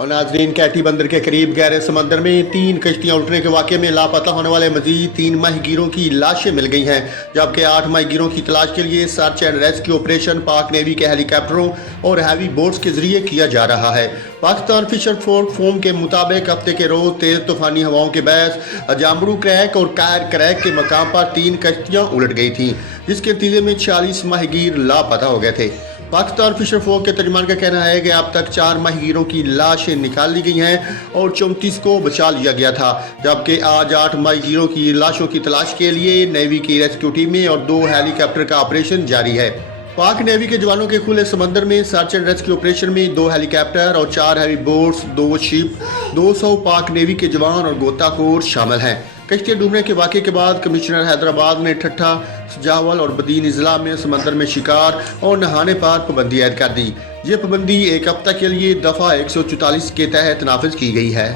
और नाजरीन, कैटी बंदर के करीब गहरे समंदर में 3 कश्तियां उल्टने के वाक़े में लापता होने वाले मजीद 3 माहीगीरों की लाशें मिल गई हैं, जबकि 8 माहीगीरों की तलाश के लिए सर्च एंड रेस्क्यू ऑपरेशन पाक नेवी के हेलीकॉप्टरों और हैवी बोट्स के जरिए किया जा रहा है। पाकिस्तान फिशर फोरम के मुताबिक हफ्ते के रोज तेज तूफानी हवाओं के बायस जामरू क्रैक और कायर क्रैक के मकाम पर 3 कश्तियां उलट गई थीं, जिसके नतीजे में 46 माहीगीर लापता हो गए थे। पाकिस्तान फिशर फोरम के तर्जुमान का कहना है कि अब तक 4 माहीगीरों की लाशें निकाल ली गई हैं और 34 को बचा लिया गया था, जबकि आज 8 माहीगीरों की लाशों की तलाश के लिए नेवी की रेस्क्यू टीमें और 2 हेलीकॉप्टर का ऑपरेशन जारी है। पाक नेवी के जवानों के खुले समंदर में सर्च एंड रेस्क्यू ऑपरेशन में 2 हेलीकॉप्टर और 4 हैवी बोट्स, 2 शिप, 200 पाक नेवी के जवान और गोताखोर शामिल हैं। कश्तियां डूबने के वाक़े के बाद कमिश्नर हैदराबाद ने ठट्ठा, सजावल और बदीन अजला में समंदर में शिकार और नहाने पर पाबंदी ऐद कर दी। ये पाबंदी एक हफ्ता के लिए दफ़ा 144 के तहत नाफिज की गई है।